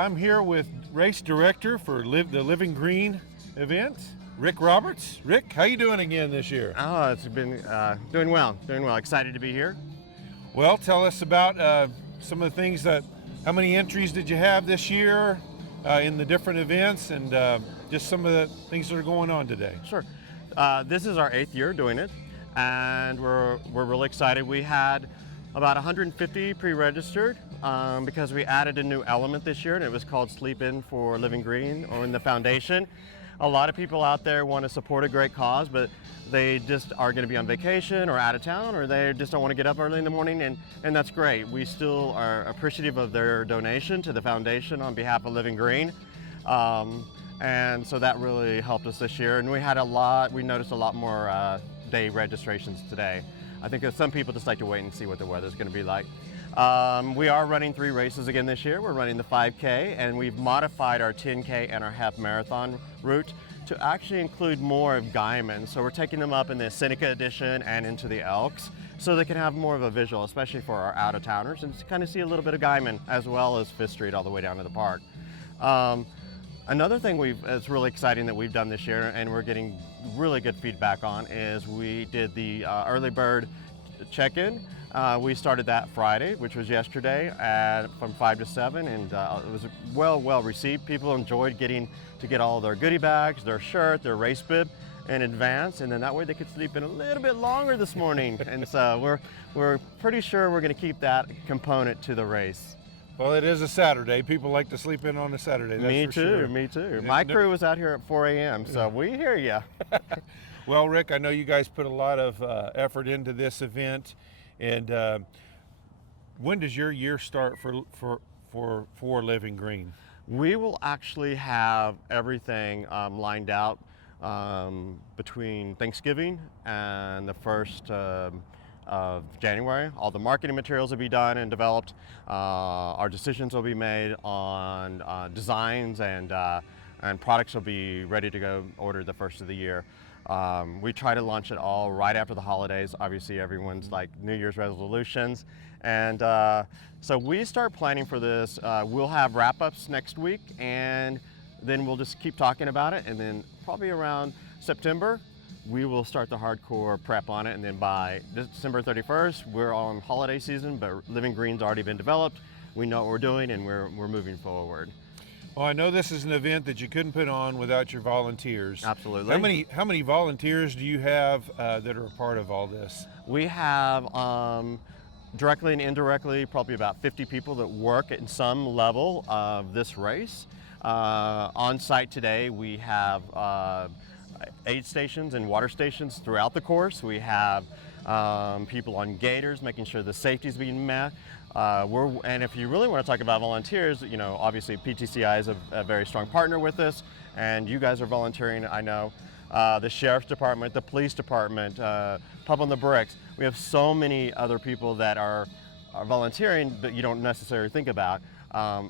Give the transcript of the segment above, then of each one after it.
I'm here with race director for the Living Green event, Rick Roberts. Rick, how you doing again this year? Oh, it's been doing well. Excited to be here. Well, tell us about some of the things how many entries did you have this year in the different events, and just some of the things that are going on today. Sure. This is our 8th year doing it, and we're really excited. We had about 150 pre-registered because we added a new element this year, and it was called Sleep In for Living Green, or in the foundation. A lot of people out there want to support a great cause, but they just are going to be on vacation or out of town, or they just don't want to get up early in the morning, and that's great. We still are appreciative of their donation to the foundation on behalf of Living Green. And so that really helped us this year, and we noticed a lot more day registrations today. I think that some people just like to wait and see what the weather's going to be like. We are running 3 races again this year. We're running the 5K, and we've modified our 10K and our half marathon route to actually include more of Guyman. So we're taking them up in the Seneca edition and into the Elks, so they can have more of a visual, especially for our out-of-towners, and to kind of see a little bit of Guyman as well as Fifth Street all the way down to the park. Another thing it's really exciting that we've done this year, and we're getting really good feedback on, is we did the early bird check-in. We started that Friday, which was yesterday, from 5 to 7, and it was well received. People enjoyed getting to get all their goodie bags, their shirt, their race bib in advance, and then that way they could sleep in a little bit longer this morning. And so we're pretty sure we're going to keep that component to the race. Well, it is a Saturday. People like to sleep in on a Saturday. That's for sure. Me too. My crew was out here at 4 a.m., so we hear you. Well, Rick, I know you guys put a lot of effort into this event, and when does your year start for Living Green? We will actually have everything lined out between Thanksgiving and the 1st of January. All the marketing materials will be done and developed. Our decisions will be made on designs, and products will be ready to go ordered the 1st of the year. We try to launch it all right after the holidays. Obviously, everyone's like New Year's resolutions. And so we start planning for this. We'll have wrap-ups next week, and then we'll just keep talking about it. And then probably around September, we will start the hardcore prep on it. And then by December 31st, we're on holiday season, but Living Green's already been developed. We know what we're doing, and we're moving forward. Well, I know this is an event that you couldn't put on without your volunteers. Absolutely. How many volunteers do you have that are a part of all this? We have directly and indirectly probably about 50 people that work at some level of this race. On site today, we have aid stations and water stations throughout the course. We have people on gators making sure the safety is being met. And if you really want to talk about volunteers, obviously PTCI is a very strong partner with this, and you guys are volunteering, I know. The Sheriff's Department, the Police Department, Pub on the Bricks. We have so many other people that are volunteering that you don't necessarily think about.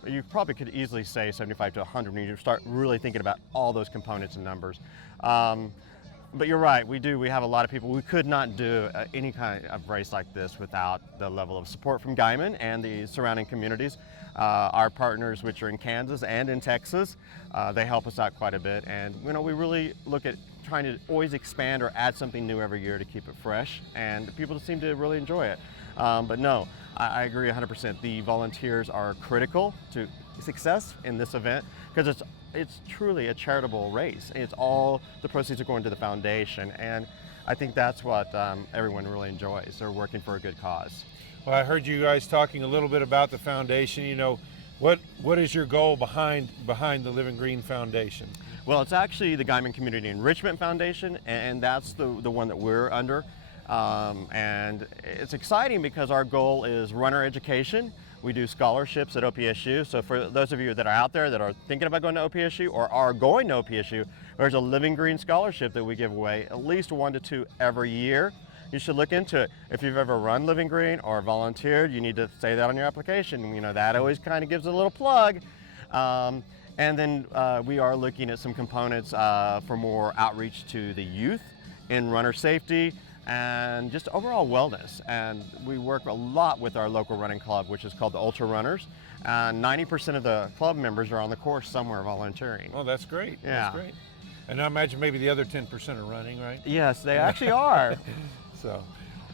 You probably could easily say 75 to 100 when you start really thinking about all those components and numbers. But you're right, we have a lot of people. We could not do any kind of race like this without the level of support from Guyman and the surrounding communities. Our partners, which are in Kansas and in Texas, they help us out quite a bit. And we really look at trying to always expand or add something new every year to keep it fresh, and people seem to really enjoy it. But no, I agree 100%. The volunteers are critical to success in this event, because it's truly a charitable race. It's all the proceeds are going to the foundation, and I think that's what everyone really enjoys. They're working for a good cause. Well, I heard you guys talking a little bit about the foundation. What is your goal behind the Living Green Foundation? Well, it's actually the Guyman Community Enrichment Foundation, and that's the one that we're under. And it's exciting because our goal is runner education. We do scholarships at OPSU. So for those of you that are out there that are thinking about going to OPSU or are going to OPSU, there's a Living Green scholarship that we give away at least 1 to 2 every year. You should look into it. If you've ever run Living Green or volunteered, you need to say that on your application. That always kind of gives a little plug. And then we are looking at some components for more outreach to the youth in runner safety and just overall wellness. And we work a lot with our local running club, which is called the Ultra Runners. and 90% of the club members are on the course somewhere volunteering. Oh, that's great. Yeah. That's great. And I imagine maybe the other 10% are running, right? Yes, they actually are. So,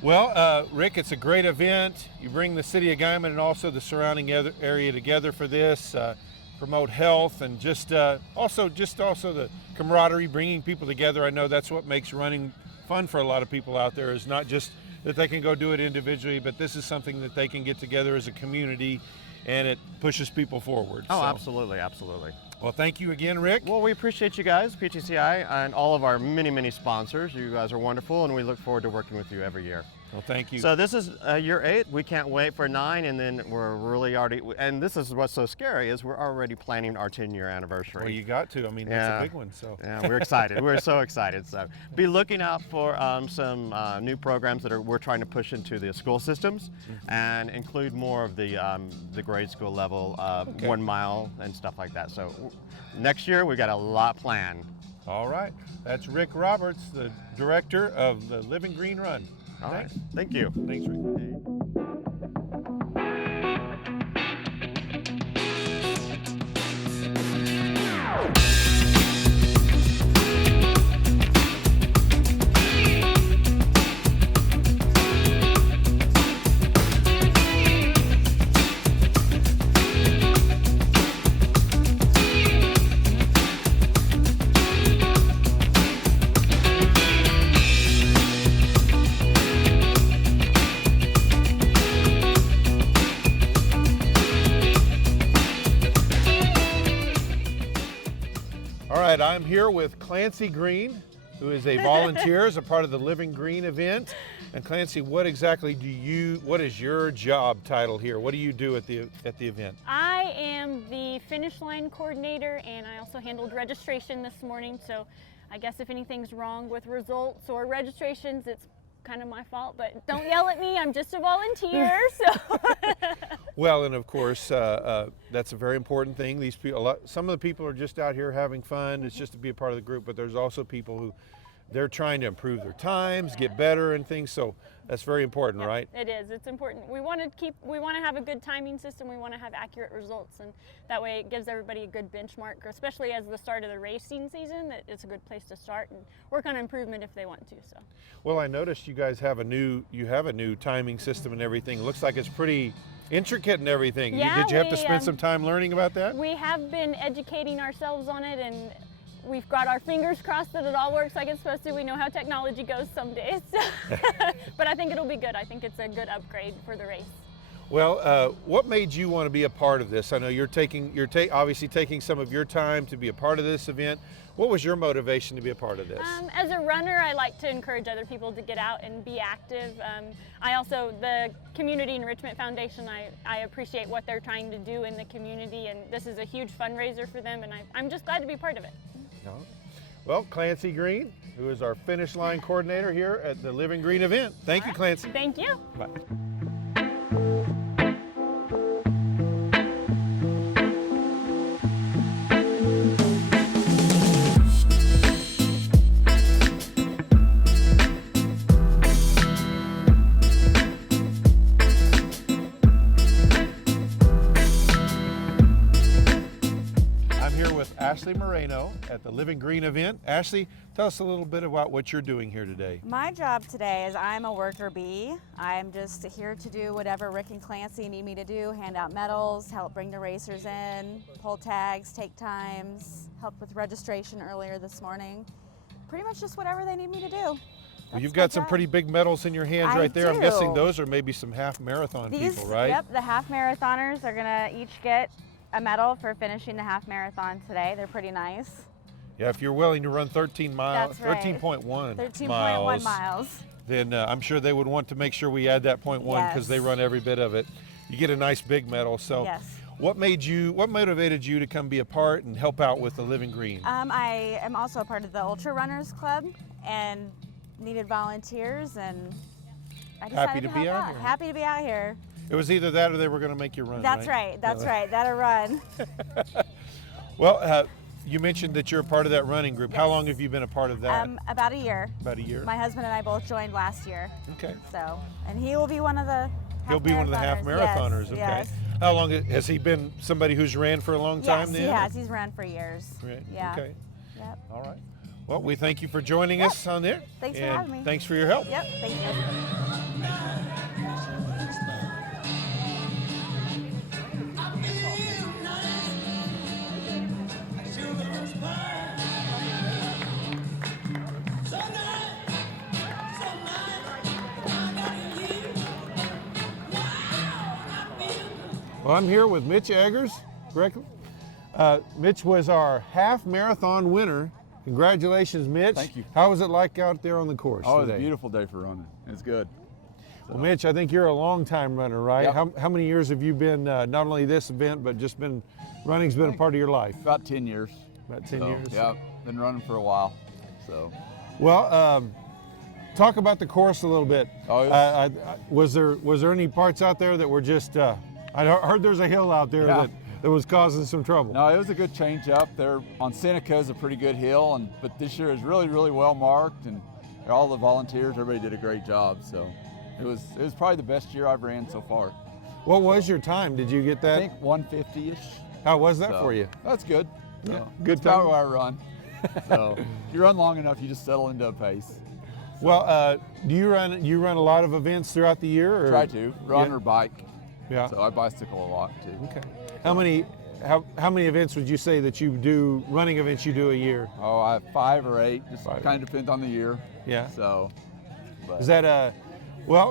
well, Rick, it's a great event. You bring the city of Guyman and also the surrounding area together for this, promote health, and just also the camaraderie, bringing people together. I know that's what makes running fun for a lot of people out there, is not just that they can go do it individually, but this is something that they can get together as a community, and it pushes people forward. Oh, So, absolutely, absolutely. well, thank you again, Rick. Well, we appreciate you guys, PTCI, and all of our many, many sponsors. You guys are wonderful, and we look forward to working with you every year. Well, thank you. So this is year 8. We can't wait for 9, and then we're really already, and this is what's so scary, is we're already planning our 10-year anniversary. Well, you got to. I mean, that's a big one. So. Yeah, we're excited. We're so excited. So be looking out for some new programs that we're trying to push into the school systems, and include more of the grade school level, 1 mile and stuff like that. So next year we got a lot planned. All right. That's Rick Roberts, the director of the Living Green Run. All right. Thank you. Thanks, Rick. All right, I'm here with Clancy Green, who is a volunteer as a part of the Living Green event. And Clancy, what exactly what is your job title here? What do you do at the event? I am the finish line coordinator, and I also handled registration this morning. So I guess if anything's wrong with results or registrations, it's kind of my fault, but don't yell at me. I'm just a volunteer. So. Well, and of course, that's a very important thing. These people, some of the people are just out here having fun. It's just to be a part of the group, but there's also people who they're trying to improve their times, get better and things. So that's very important, Yeah, right? It is. It's important. We want to have a good timing system. We want to have accurate results, and that way it gives everybody a good benchmark, especially as the start of the racing season. That it's a good place to start and work on improvement if they want to. So. Well, I noticed you guys have a new timing system and everything. It looks like it's pretty intricate and everything. Yeah, Did you have to spend some time learning about that? We have been educating ourselves on it, and we've got our fingers crossed that it all works like it's supposed to. We know how technology goes some days, but I think it'll be good. I think it's a good upgrade for the race. Well, what made you want to be a part of this? I know you're obviously taking some of your time to be a part of this event. What was your motivation to be a part of this? As a runner, I like to encourage other people to get out and be active. The Community Enrichment Foundation, I appreciate what they're trying to do in the community, and this is a huge fundraiser for them, and I'm just glad to be part of it. Well, Clancy Green, who is our finish line coordinator here at the Living Green event. Thank you, Clancy. Thank you. Bye. Ashley Moreno at the Living Green event. Ashley, tell us a little bit about what you're doing here today. My job today is I'm a worker bee. I'm just here to do whatever Rick and Clancy need me to do, hand out medals, help bring the racers in, pull tags, take times, help with registration earlier this morning. Pretty much just whatever they need me to do. Well, you've got some pretty big medals in your hands right there. I'm guessing those are maybe some half marathon people, right? Yep, the half marathoners are gonna each get a medal for finishing the half marathon today. They're pretty nice. Yeah, if you're willing to run 13 miles, That's right. 13.1 miles, then I'm sure they would want to make sure we add that 0.1 because they run every bit of it. You get a nice big medal. So yes. What motivated you to come be a part and help out with the Living Green? I am also a part of the Ultra Runners Club and needed volunteers, and I decided Happy to be help out out. here. Happy to be out here. It was either that or they were going to make you run. That's right. That's right. That'll run. Well, you mentioned that you're a part of that running group. Yes. How long have you been a part of that? About a year. About a year. My husband and I both joined last year. Okay. So, and he will be one of the He'll be one of the half marathoners. Yes, okay. yes. How long has he been somebody who's ran for a long time Yes, then? he has. He's run for years. Right. Yeah. Okay. Yep. All right. Well, we thank you for joining us on there. Thanks for and having me. Thanks for your help. Yep. Thank you. Well, I'm here with Mitch Eggers, correctly? Mitch was our half marathon winner. Congratulations, Mitch. Thank you. How was it like out there on the course Oh, today? it's a beautiful day for running. It's good. Well, Mitch, I think you're a long-time runner, right? Yep. How many years have you been, not only this event, but just been, running's been a part of your life? About 10 years. About 10 So, years? Yeah, been running for a while. So, Well, talk about the course a little bit. Oh, it Was there any parts out there that were just, I heard there's a hill out there Yeah. that was causing some trouble. no, it was a good change up. There on Seneca is a pretty good hill, but this year is really, really well marked, and all the volunteers, everybody did a great job. So, it was probably the best year I've ran so far. What was your time? Did you get I that? think 150-ish. How was that So, for you? That's good. So, Yeah, good that's about time. where I run. So, if you run long enough, you just settle into a pace. Well, do you run a lot of events throughout the year? Or? Try to run Yeah. or bike. Yeah. So I bicycle a lot too. Okay. How many events would you say that you do, running events you do a year? Oh, I have 5 or 8. Just 5. kind of depends on the year. Yeah. So, but Is that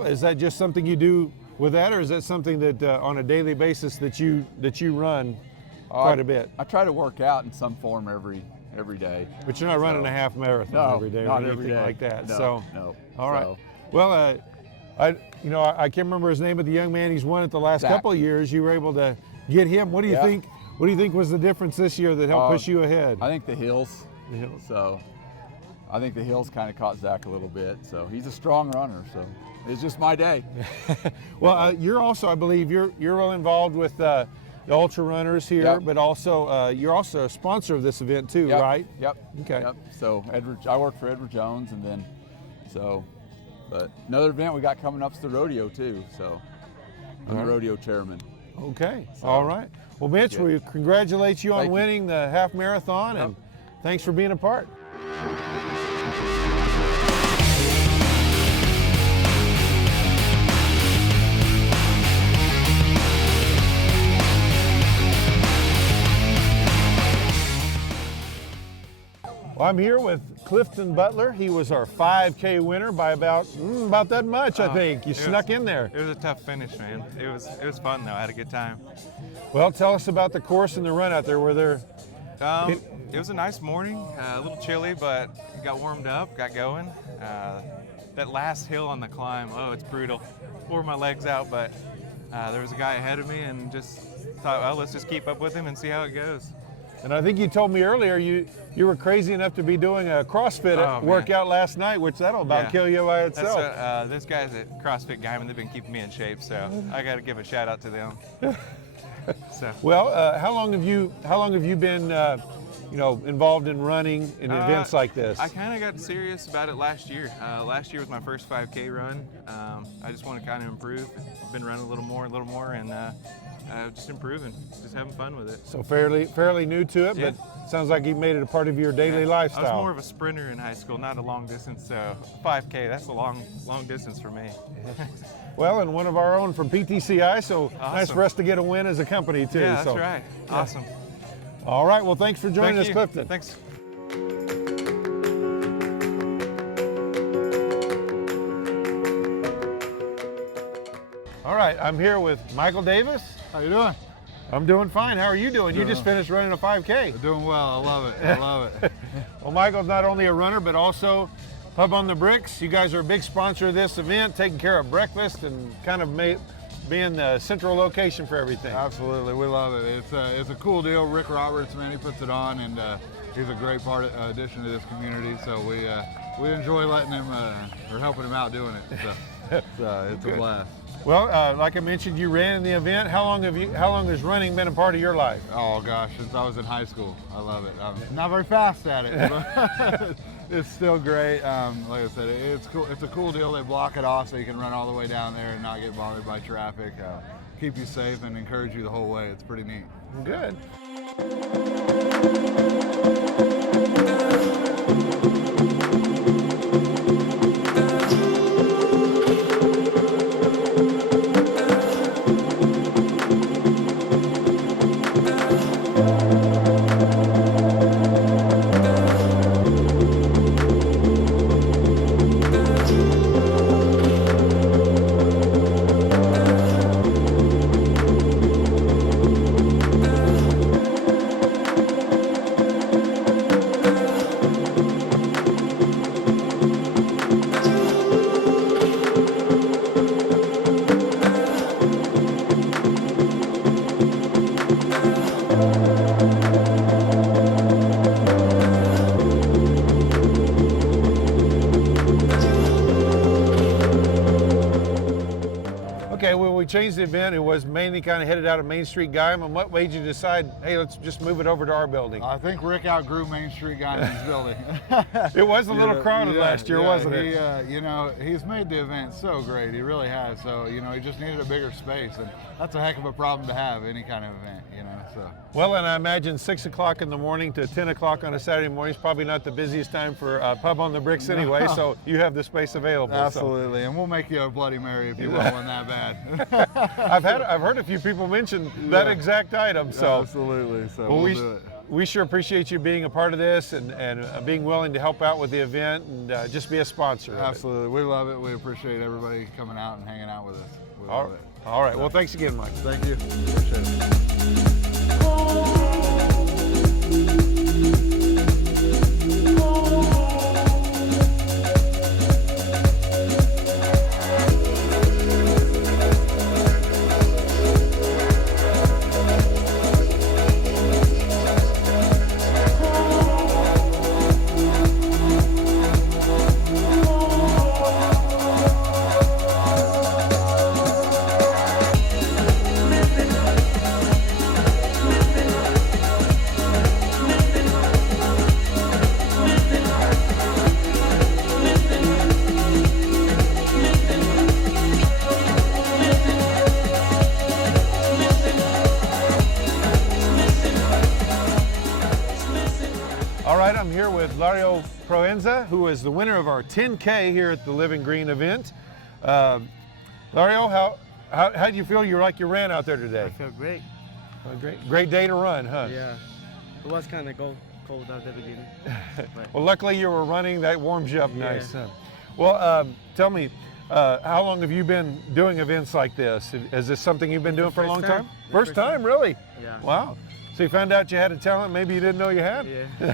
is that just something you do with that, or is that something that on a daily basis that you run quite a bit? I try to work out in some form every day. But you're not running So- a half marathon No, every day or not anything every day. like that. No, So, no. all right. So, Well, I can't remember his name, but the young man he's won it the last Zach. couple of years. You were able to get him. What do you Yeah. think? What do you think was the difference this year that helped push you ahead? I think the hills. The hills. So I think the hills kind of caught Zach a little bit. So he's a strong runner. So it's just my day. Well, you're also, I believe, you're real involved with the ultra runners here, Yep. but also you're also a sponsor of this event too, Yep, right? Yep. Okay. Yep. So I work for Edward Jones, and then but another event we got coming up is the rodeo too. So I'm All the right. rodeo chairman. Okay. So- All right. Well, Mitch, Good. we congratulate you on Thank you. winning the half marathon, and thanks for being a part. Well, I'm here with Clifton Butler. He was our 5K winner by about that much, I think. You snuck in there. It was a tough finish, man. It was fun though. I had a good time. Well, tell us about the course and the run out there. Were there? It was a nice morning, a little chilly, but got warmed up, got going. That last hill on the climb, oh, it's brutal. Wore my legs out, but there was a guy ahead of me, and just thought, well, let's just keep up with him and see how it goes. And I think you told me earlier you were crazy enough to be doing a CrossFit Oh, man. workout last night, which that'll about Yeah. kill you by That's itself. those guys at CrossFit Guyman, they've been keeping me in shape, so I got to give a shout out to them. So. Well, how long have you been involved in running in events like this? I kind of got serious about it last year. Last year was my first 5K run. I just want to kind of improve. I've been running a little more, and just improving, just having fun with it. So fairly new to it, Yeah. but sounds like you made it a part of your daily I lifestyle. was more of a sprinter in high school, not a long distance. So 5K, that's a long distance for me. Well, and one of our own from PTCI, so nice Awesome. for us to get a win as a company too. Yeah, that's so. right. Awesome. All right, well, thanks for joining Thank us, you. Clifton. Thanks. All right, I'm here with Michael Davis. How you doing? I'm doing fine. How are you doing? You just finished running a 5K. Doing well. I love it. I love it. Well, Michael's not only a runner, but also Pub on the Bricks. You guys are a big sponsor of this event, taking care of breakfast and kind of being the central location for everything. Absolutely, we love it. It's a cool deal. Rick Roberts, man, he puts it on, and he's a great addition to this community. So we enjoy letting him or helping him out doing it. So it's a blast. Well, like I mentioned, you ran in the event. How long has running been a part of your life? Oh gosh, since I was in high school, I love it. I'm not very fast at it, but it's still great. Like I said, it's cool. It's a cool deal. They block it off so you can run all the way down there and not get bothered by traffic. keep you safe and encourage you the whole way. It's pretty neat. Good. Okay, when we changed the event, it was mainly kind of headed out of Main Street Guyman. What made you decide, hey, let's just move it over to our building? I think Rick outgrew Main Street Guyman's building. It was a little crowded last year, wasn't it? You know, he's made the event so great. He really has. So, you know, he just needed a bigger space, and that's a heck of a problem to have, any kind of event, you know, so. Well, and I imagine 6 o'clock in the morning to 10 o'clock on a Saturday morning is probably not the busiest time for Pub on the Bricks anyway, so you have the space available. Absolutely, and we'll make you a Bloody Mary if you want one that bad. I've heard a few people mention that exact item, so. Absolutely, so well, we'll do it. We sure appreciate you being a part of this and being willing to help out with the event and just be a sponsor of it. Absolutely, we love it. We appreciate everybody coming out and hanging out with us. We love it. All right, well, thanks again, Mike. Thank you. Appreciate it. All right, I'm here with Lario Proenza, who is the winner of our 10K here at the Living Green event. Lario, how do you feel? You ran out there today? I feel great. Oh, great day to run, huh? Yeah, it was kind of cold at the beginning. But Well, luckily you were running. That warms you up Yeah. nice. Huh? Well, tell me, how long have you been doing events like this? Is this something you've been doing for a long first time? time. The First first time, time. really? yeah. Wow. So you found out you had a talent maybe you didn't know you had? Yeah.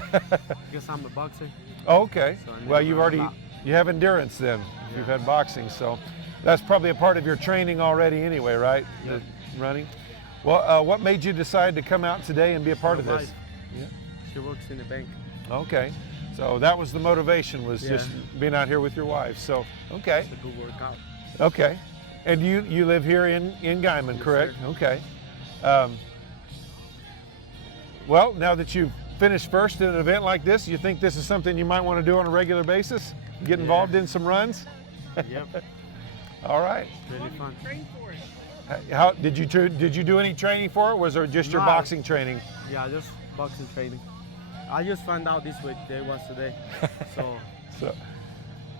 Because I'm a boxer. Oh, okay. So I Well, never you've run a already, lot. you have endurance then. Yeah. You've had boxing, so that's probably a part of your training already anyway, right? Yep. The running. Well, what made you decide to come out today and be a part of My this? wife. Yeah. She works in the bank. Okay. So that was the motivation, was Yeah. just being out here with your wife. So, okay. It's a good workout. Okay. And you live here in Guyman, Yes, correct? sir. Okay. Well, now that you've finished first in an event like this, you think this is something you might want to do on a regular basis? Get involved in some runs? Yep. All right. Really fun. How did you do any training for it? Was it just your No. boxing training? Yeah, just boxing training. I just found out this week there was today. So So,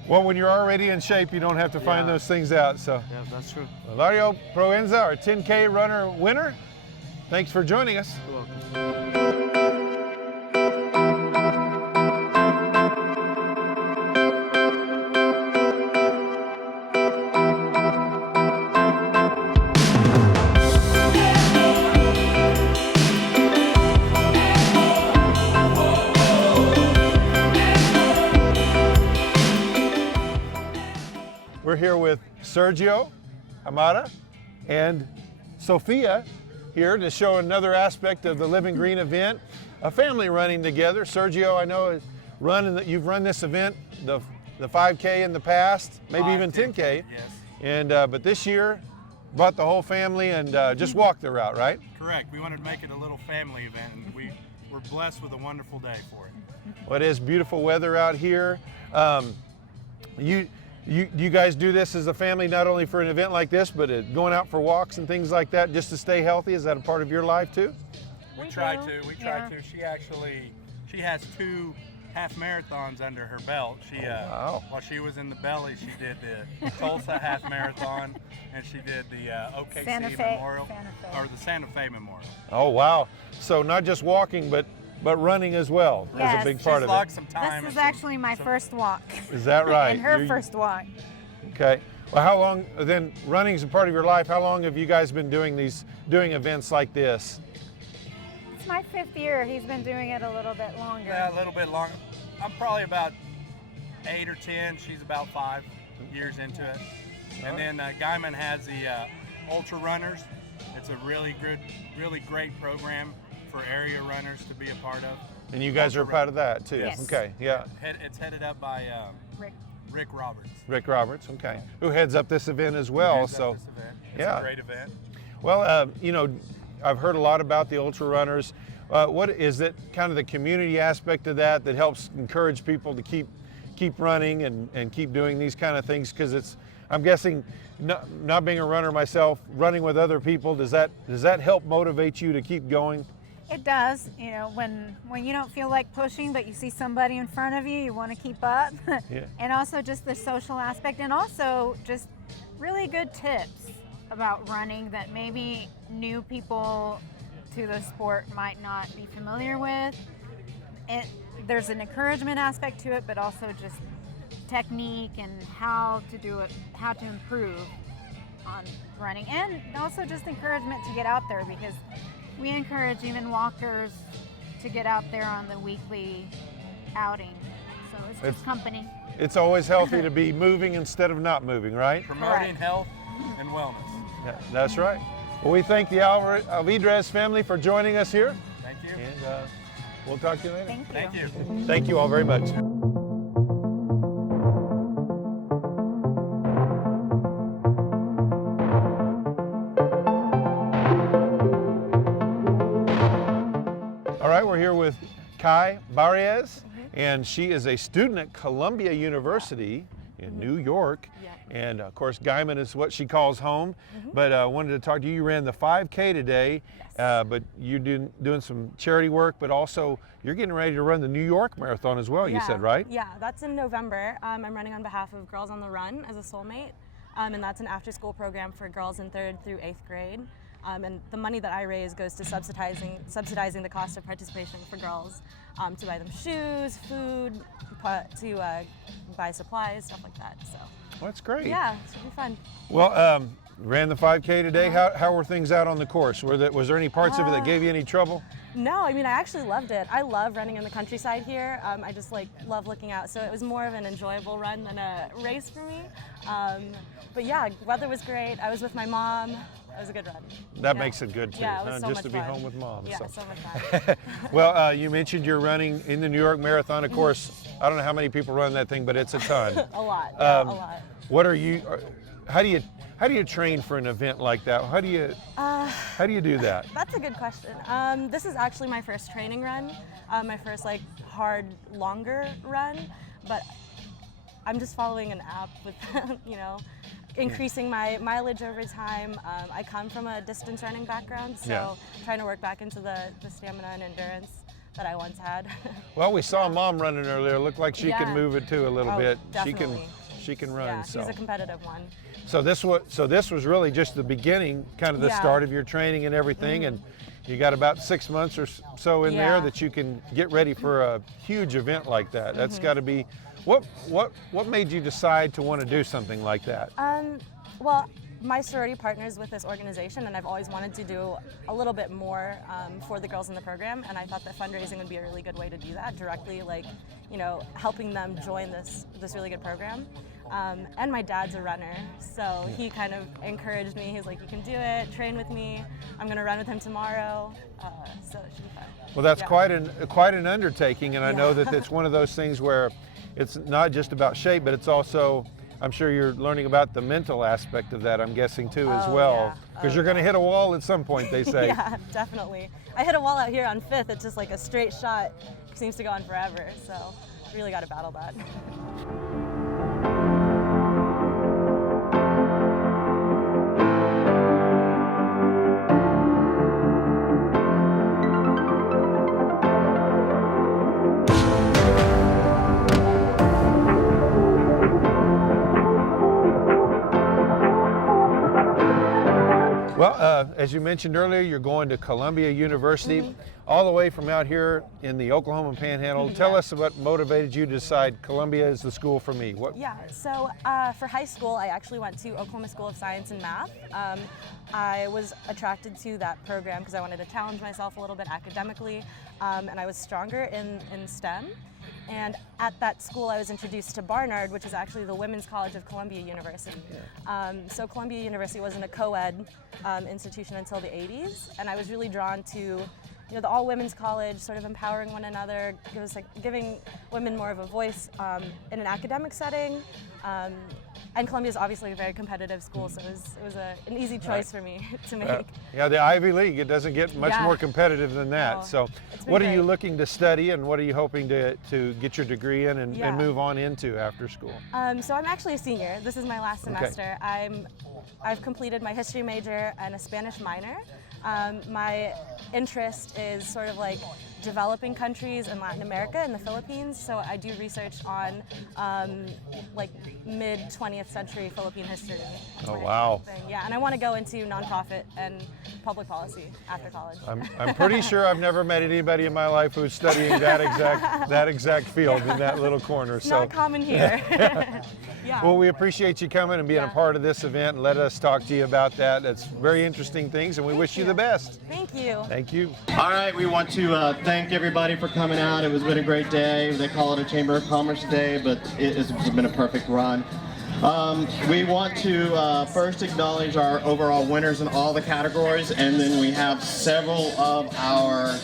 well, when you're already in shape, you don't have to find Yeah. those things out. So, yeah, that's true. Lario Proenza, our 10K runner winner. Thanks for joining us. You're welcome. We're here with Sergio Amata and Sophia here to show another aspect of the Living Green event. A family running together. Sergio, I know, you've run this event, the 5K in the past, maybe even 10K. Yes, And but this year, brought the whole family and just walked the route, right? correct. We wanted to make it a little family event, and we were blessed with a wonderful day for it. Well, it is beautiful weather out here. do you guys do this as a family, not only for an event like this, but going out for walks and things like that, just to stay healthy? Is that a part of your life too? We try to. She has 2 half marathons under her belt. Wow. While she was in the belly, she did the Tulsa half marathon, and she did the OKC Memorial, or the Santa Fe Memorial. Oh wow! So not just walking, but running as well is a Yes. big part She's of locked it. some time. This is actually my first walk. Is that right? And her You're- first walk. Okay. Well, how long then? Running's a part of your life. How long have you guys been doing events like this? It's my 5th year. He's been doing it a little bit longer. Yeah, a little bit longer. I'm probably about 8 or 10. She's about 5 years into it. And then Guyman has the Ultra Runners. It's a really great program for area runners to be a part of. And you guys are a part of that too. Yes. Okay. Yeah. It's headed up by Rick. Rick Roberts. Rick Roberts. Okay. Who heads up this event as well? Heads up So. this event. It's yeah. a great event. Well, I've heard a lot about the ultra runners. What is it? Kind of the community aspect of that helps encourage people to keep running and keep doing these kind of things, because I'm guessing, not being a runner myself, running with other people, does that help motivate you to keep going? It does. You know, when you don't feel like pushing, but you see somebody in front of you, you want to keep up. Yeah. And also just the social aspect, and also just really good tips about running that maybe new people to the sport might not be familiar with. There's an encouragement aspect to it, but also just technique and how to do it, how to improve on running, and also just encouragement to get out there, because we encourage even walkers to get out there on the weekly outing. So it's just company. It's always healthy to be moving instead of not moving, right? Promoting health and wellness. Yeah, that's right. Well, we thank the Alvidrez family for joining us here, Thank you. and we'll talk to you later. Thank you. Thank you. Thank you all very much. All right, we're here with Kai Barriez, and she is a student at Columbia University in New York. And of course, Guyman is what she calls home. But I wanted to talk to you. You ran the 5K today, but you're doing some charity work, but also you're getting ready to run the New York Marathon as well, you said, right? Yeah, that's in November. I'm running on behalf of Girls on the Run as a soulmate, and that's an after-school program for girls in 3rd through 8th grade. And the money that I raise goes to subsidizing the cost of participation for girls, to buy them shoes, food, to buy supplies, stuff like that. So. Well, that's great. Yeah, it should be fun. Well, ran the 5K today. How were things out on the course? Was there any parts of it that gave you any trouble? No, I mean, I actually loved it. I love running in the countryside here. I just love looking out. So it was more of an enjoyable run than a race for me. But yeah, weather was great. I was with my mom. It was a good run. That makes it good too, yeah, it was so just much to be fun. home with mom. Yeah, so. so much fun. Well, you mentioned you're running in the New York Marathon. Of course, I don't know how many people run that thing, but it's a ton. A lot, yeah, a lot. What are you? How do you train for an event like that? How do you do that? That's a good question. This is actually my first training run, my first hard, longer run, but I'm just following an app with, increasing my mileage over time. I come from a distance running background, so trying to work back into the stamina and endurance that I once had. Well, we saw Mom running earlier. Looked like she can move it too a little bit. Definitely. She can run. Yeah, so. she's a competitive one. So this was really just the beginning, kind of the start of your training and everything, and you got about 6 months or so in there that you can get ready for a huge event like that. That's got to be. What made you decide to want to do something like that? Well, my sorority partners with this organization, and I've always wanted to do a little bit more for the girls in the program, and I thought that fundraising would be a really good way to do that directly, helping them join this really good program. And my dad's a runner, so he kind of encouraged me. He's like, "You can do it. Train with me. I'm going to run with him tomorrow." So it should be fun. Well, that's quite an undertaking, and I know that it's one of those things where it's not just about shape, but it's also, I'm sure you're learning about the mental aspect of that, I'm guessing too, as well. Because you're going to hit a wall at some point, they say. Yeah, definitely. I hit a wall out here on 5th. It's just like a straight shot. It seems to go on forever, so really got to battle that. as you mentioned earlier, you're going to Columbia University, all the way from out here in the Oklahoma Panhandle. Tell us what motivated you to decide Columbia is the school for me. What? Yeah, so for high school, I actually went to Oklahoma School of Science and Math. I was attracted to that program because I wanted to challenge myself a little bit academically, and I was stronger in STEM. And at that school, I was introduced to Barnard, which is actually the Women's College of Columbia University. So Columbia University wasn't a co-ed institution until the 80s, and I was really drawn to the all-women's college, sort of empowering one another. It was like giving women more of a voice in an academic setting. And Columbia is obviously a very competitive school, so it was an easy choice for me to make. Yeah, the Ivy League, it doesn't get much more competitive than that. No, so what are you looking to study, and what are you hoping to get your degree in and move on into after school? So I'm actually a senior. This is my last semester. I've completed my history major and a Spanish minor. My interest is sort of like developing countries in Latin America and the Philippines, so I do research on like mid-20th century Philippine history. Oh, wow. Yeah, and I want to go into nonprofit and public policy after college. I'm pretty sure I've never met anybody in my life who's studying that exact field in that little corner. It's not common here. Yeah. Well, we appreciate you coming and being a part of this event and let us talk to you about that. That's very interesting things, and we wish you the best. Thank you. Thank you. All right, we want to thank everybody for coming out. It has been a great day. They call it a Chamber of Commerce day, but it's been a perfect run. We want to first acknowledge our overall winners in all the categories, and then we have several of our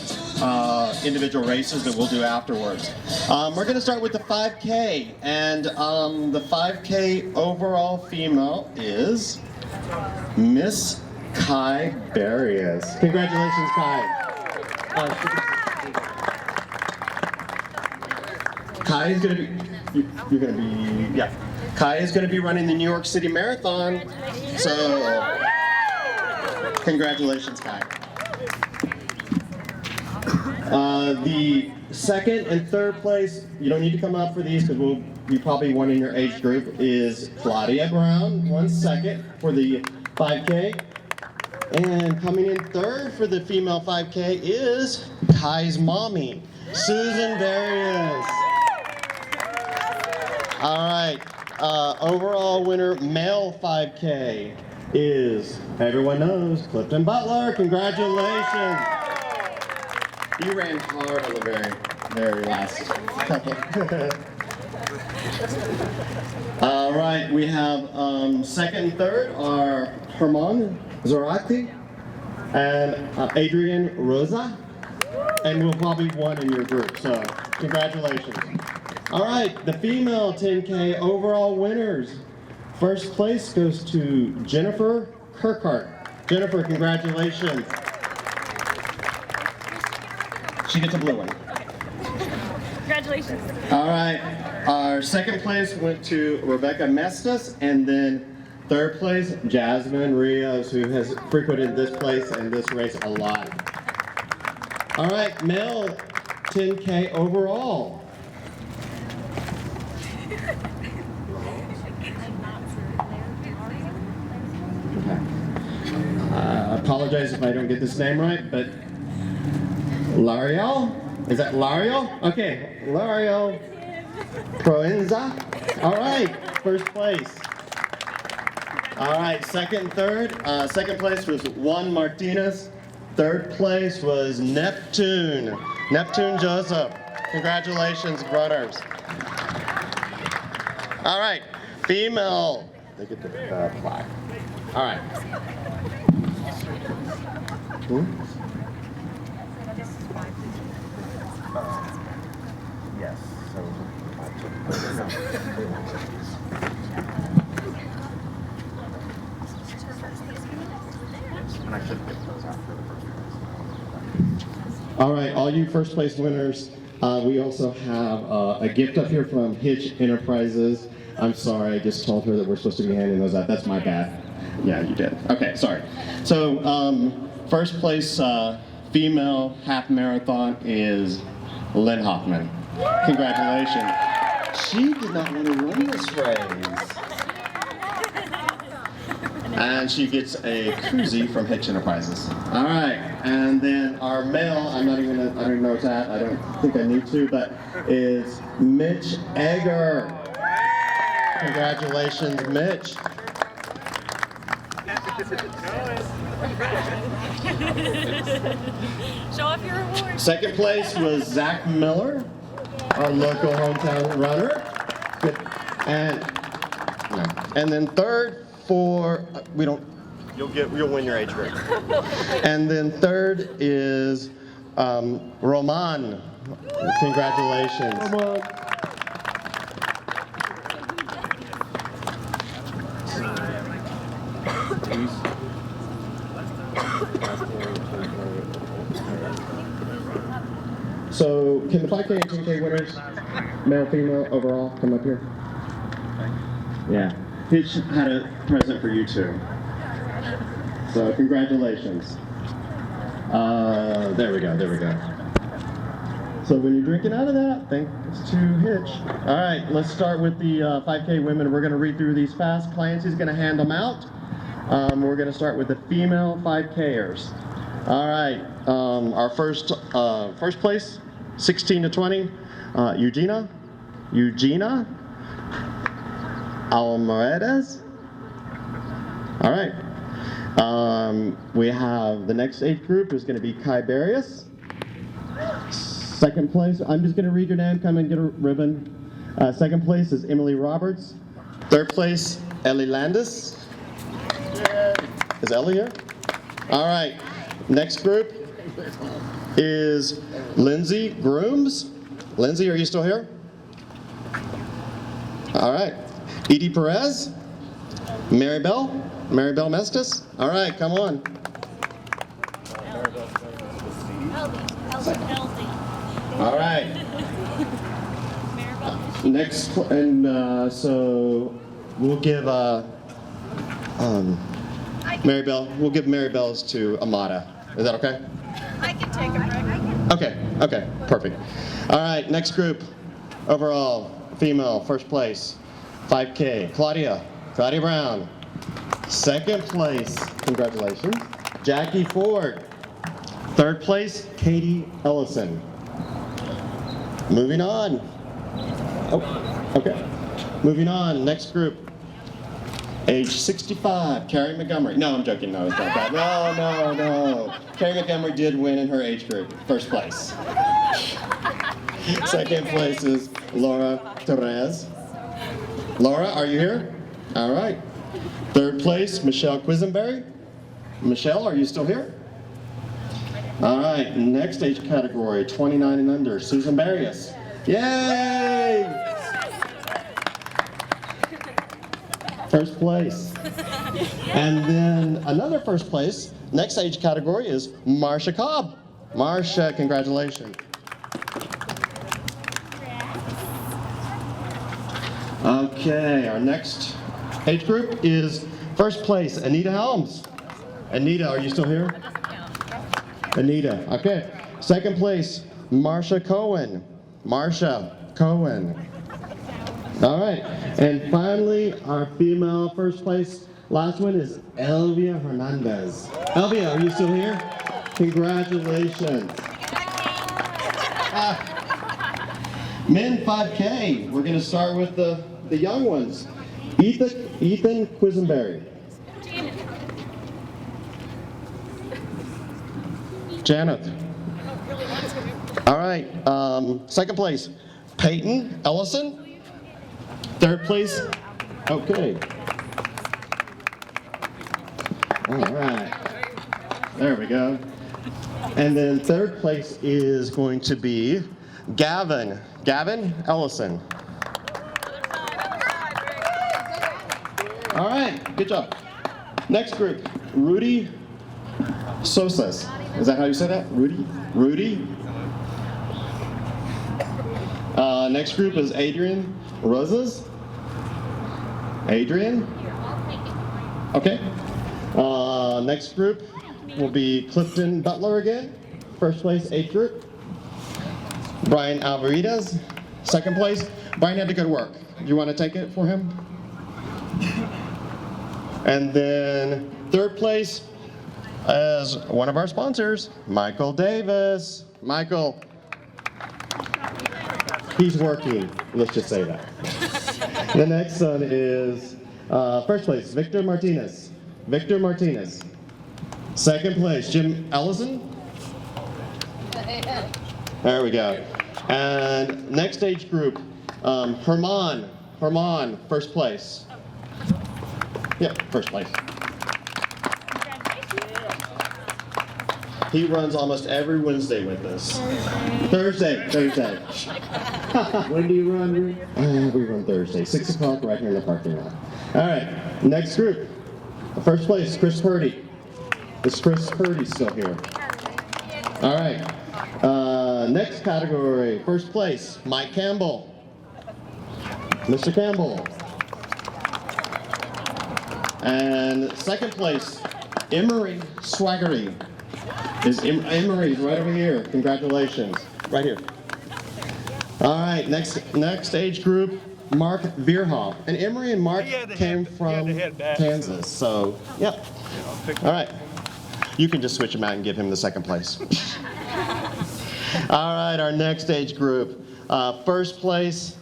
individual races that we'll do afterwards. We're going to start with the 5K, and the 5K overall female is Miss Kai Barrios. Congratulations, Kai. Kai is going to be, you're going to be, yeah. Kai is going to be running the New York City Marathon, so congratulations, Kai. The second and third place, you don't need to come out for these because you probably won in your age group, is Claudia Brown, 1 second for the 5K. And coming in third for the female 5K is Kai's mommy, Susan Barrios. All right, overall winner male 5K is, everyone knows, Clifton Butler. Congratulations. You ran hard on the very last couple. All right, we have second and third are Herman Zorati and Adrian Rosa, and we'll probably one in your group, so congratulations. All right, the female 10K overall winners. First place goes to Jennifer Kirkhart. Jennifer, congratulations. She gets a blue one. Congratulations. All right, our second place went to Rebecca Mestas, and then third place, Jasmine Rios, who has frequented this place and this race a lot. All right, male 10K overall. I apologize if I don't get this name right, but L'Ariel? Is that L'Ariel? Okay, L'Ariel Proenza. All right, first place. All right, second and third. Second place was Juan Martinez. Third place was Neptune Joseph. Congratulations, runners. All right, female. They get the plaque. All right. Yes. All right, all you first place winners, we also have a gift up here from Hitch Enterprises. I'm sorry, I just told her that we're supposed to be handing those out. That's my bad. Yeah, you did. Okay, sorry. So, first place female half marathon is Lynn Hoffman. Congratulations. She did not want to run this race. And she gets a koozie from Hitch Enterprises. All right, and then our male, I don't even know what's that, I don't think I need to, but is Mitch Egger. Congratulations, Mitch. Show off your reward. Second place was Zach Miller, our local hometown runner. Good. And then third for you'll win your age group. And then third is Roman. Congratulations. Roman. So can the 5K and 10K winners, male, female, overall, come up here? Yeah. Hitch had a present for you too. So congratulations. There we go. So when you're drinking out of that, thanks to Hitch. All right, let's start with the 5K women. We're gonna read through these fast. Clancy's gonna hand them out. We're gonna start with the female 5Kers. All right, our first place, 16 to 20, Eugenia Almoredes. All right. We have the next age group is going to be Kai Barrios. Second place, I'm just going to read your name, come and get a ribbon. Second place is Emily Roberts. Third place, Ellie Landis. Is Ellie here? All right. Next group is Lindsay Grooms. Lindsay, are you still here? All right. Edie Perez. Maribel Mestis. All right, come on. All right. Next, and so we'll give Maribel. We'll give Maribel's to Amada. Is that okay? I can take a break. Okay, perfect. All right, next group. Overall, female, first place, 5K. Claudia Brown. Second place, congratulations, Jackie Ford. Third place, Katie Ellison. Moving on. Oh, okay. Moving on, next group. Age 65, Carrie Montgomery. No, I'm joking, no, it's not that. No. Carrie Montgomery did win in her age group, first place. Second place is Laura Torres. Laura, are you here? All right. Third place, Michelle Quisenberry. Michelle, are you still here? All right, next age category, 29 and under, Susan Barrios. Yay! First place. And then another first place, next age category is Marsha Cobb. Marsha, congratulations. Okay, our next age group is first place, Anita Helms. Anita, are you still here? Anita, okay. Second place, Marsha Cohen. Marsha Cohen. All right, and finally, our female first place, last one is Elvia Hernandez. Elvia, are you still here? Congratulations. Men 5K, we're gonna start with the young ones. Ethan Quisenberry. Janet. All right, second place, Peyton Ellison. Third place, okay. All right, there we go. And then third place is going to be Gavin Ellison. All right, good job. Next group, Rudy Sosas. Is that how you say that? Rudy? Next group is Adrian Rosas. Adrian? Okay. Next group will be Clifton Butler again. First place, age group. Brian Alvarez. Second place. Brian had to go to work. Do you want to take it for him? And then third place as one of our sponsors, Michael Davis. Michael, he's working, let's just say that. The next one is first place, Victor Martinez. Victor Martinez. Second place, Jim Ellison. There we go. And next age group, Herman, first place. Yep, first place. He runs almost every Wednesday with us. Thursday. When do you run? We run Thursday, 6 o'clock right here in the parking lot. All right, next group. First place, Chris Purdy. Is Chris Purdy still here? All right. Next category, first place, Mike Campbell. Mr. Campbell. And second place, Emery Swaggery. Emery's right over here. Congratulations. Right here. All right, next age group, Mark Veerhoff. And Emery and Mark came from Kansas. So, yep. All right. You can just switch him out and give him the second place. All right, our next age group. First place,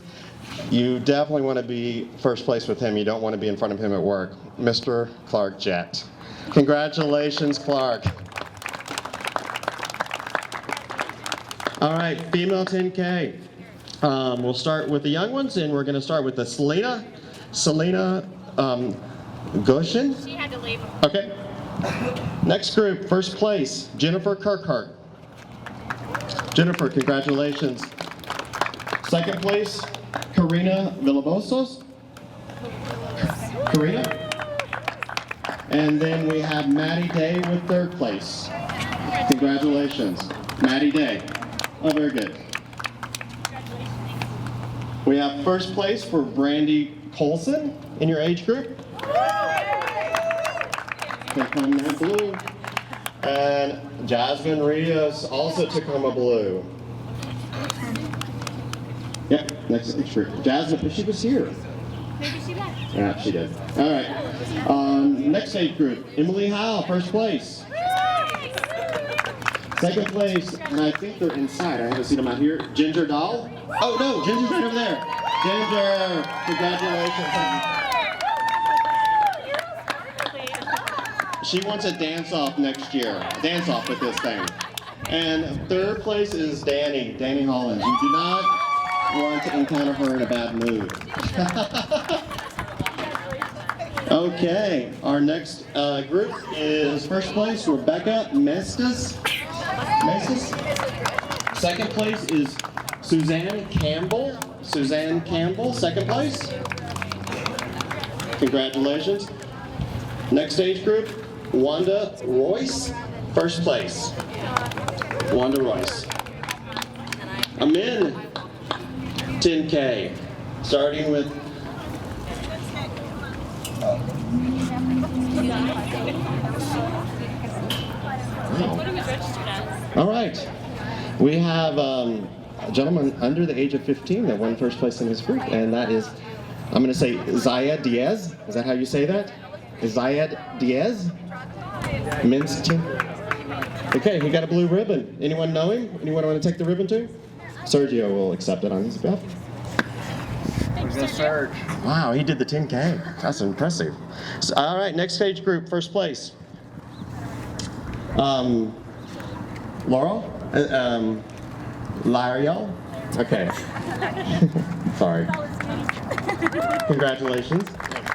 you definitely want to be first place with him. You don't want to be in front of him at work. Mr. Clark Jett. Congratulations, Clark. All right, female 10K. We'll start with the young ones, and we're going to start with the Selena Goshen. She had to leave. Okay. Next group, first place, Jennifer Kirkhart. Jennifer, congratulations. Second place, Karina Villalobos. Karina. And then we have Maddie Day with third place. Congratulations, Maddie Day. Oh, very good. We have first place for Brandy Colson in your age group. Tacoma Blue. And Jasmine Rios also Tacoma Blue. Yep, next age group. Jasmine, she was here. Maybe she left. Yeah, she did. All right. Next age group, Emily Howe, first place. Second place, and I think they're inside. I haven't seen them out here. Ginger Doll. Oh no, Ginger's right over there. Ginger, congratulations. She wants a dance-off next year. Dance-off with this thing. And third place is Danny Hollins. You do not want to encounter her in a bad mood. Okay, our next group is first place, Rebecca Mestis. Second place is Suzanne Campbell. Second place. Congratulations. Next age group, Wanda Royce, first place. Wanda Royce. Amin 10K, starting with all right. We have a gentleman under the age of 15 that won first place in his group, and that is, I'm going to say Zayed Diaz. Is that how you say that? Zayed Diaz? Men's team. Okay, he got a blue ribbon. Anyone know him? Anyone want to take the ribbon to? Sergio will accept it on his behalf. Wow, he did the 10K. That's impressive. So, all right, next age group, first place. Laurel? Lariel? Okay. Sorry. Congratulations.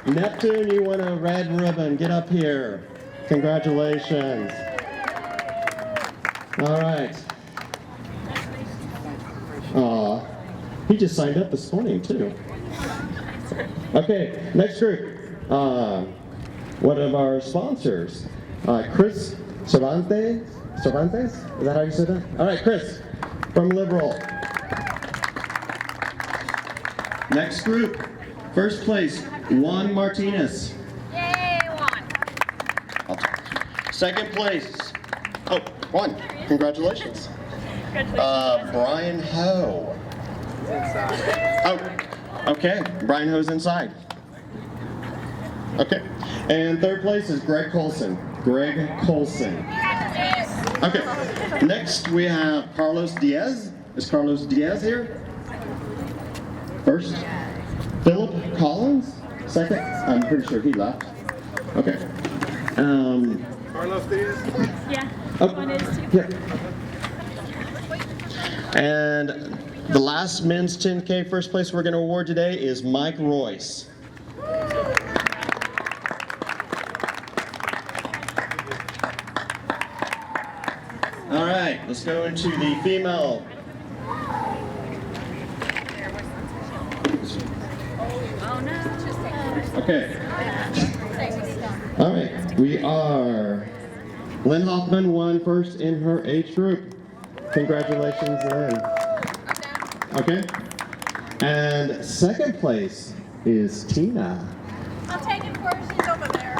Neptune, you won a red ribbon. Get up here. Congratulations. All right. Aw, he just signed up this morning too. Okay, next group. One of our sponsors, Chris Cervantes. Cervantes? Is that how you say that? All right, Chris from Liberal. Next group, first place, Juan Martinez. Yay, Juan. Second place, oh, Juan, congratulations. Brian Ho. Oh, okay, Brian Ho's inside. Okay. And third place is Greg Colson. Greg Colson. Okay. Next we have Carlos Diaz. Is Carlos Diaz here? First. Philip Collins. Second. I'm pretty sure he left. Okay. Carlos Diaz? Yeah. Oh, One is too. yeah. And the last men's 10K first place we're going to award today is Mike Royce. All right, let's go into the female. Oh no. Okay. All right, we are. Lynn Hoffman won first in her age group. Congratulations, Lynn. Okay. And second place is Tina. I'll take it for her. She's over there.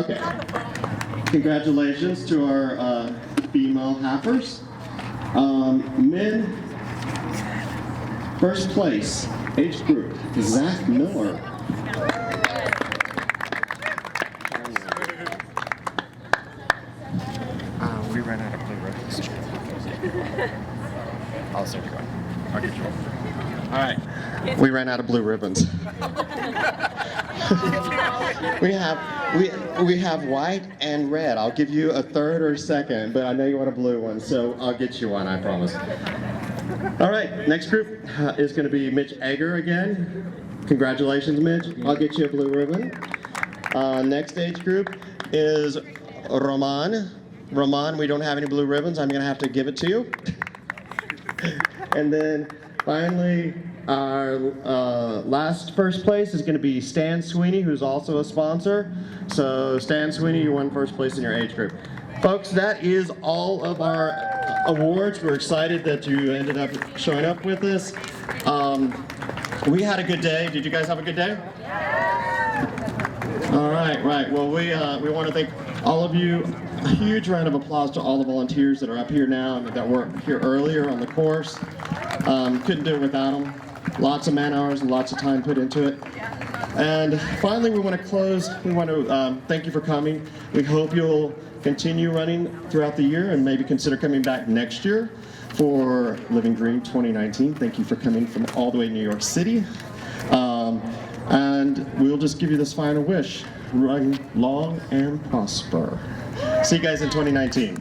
Okay. Congratulations to our female halfers. Men, first place, age group, Zach Miller. We ran out of blue ribbons. I'll save you one. I'll get you one. All right. We ran out of blue ribbons. we have white and red. I'll give you a third or second, but I know you want a blue one, so I'll get you one, I promise. All right, next group is going to be Mitch Egger again. Congratulations, Mitch. I'll get you a blue ribbon. Next age group is Roman. Roman, we don't have any blue ribbons. I'm going to have to give it to you. And then finally, our last first place is going to be Stan Sweeney, who's also a sponsor. So Stan Sweeney, you won first place in your age group. Folks, that is all of our awards. We're excited that you ended up showing up with us. We had a good day. Did you guys have a good day? All right, right. Well, we want to thank all of you. A huge round of applause to all the volunteers that are up here now and that were here earlier on the course. Couldn't do it without them. Lots of man hours and lots of time put into it. And finally, we want to close. We want to thank you for coming. We hope you'll continue running throughout the year and maybe consider coming back next year for Living Green 2019. Thank you for coming from all the way to New York City. And we'll just give you this final wish. Run long and prosper. See you guys in 2019.